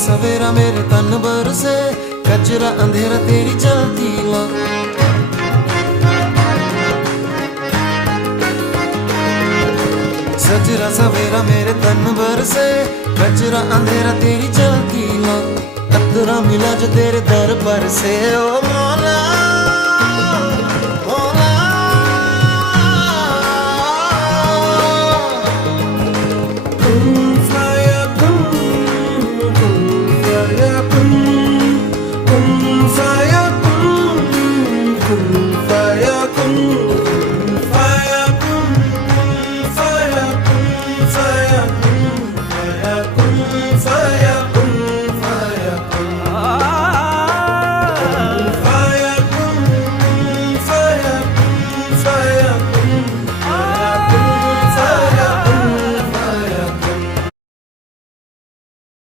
सवेरा मेरे तन बरसे, कचरा अंधेरा तेरी जलती ला। सजरा सवेरा मेरे तन बरसे, कचरा अंधेरा तेरी जलती ला। अतरा मिला जो तेरे दर पर से, ओ मौला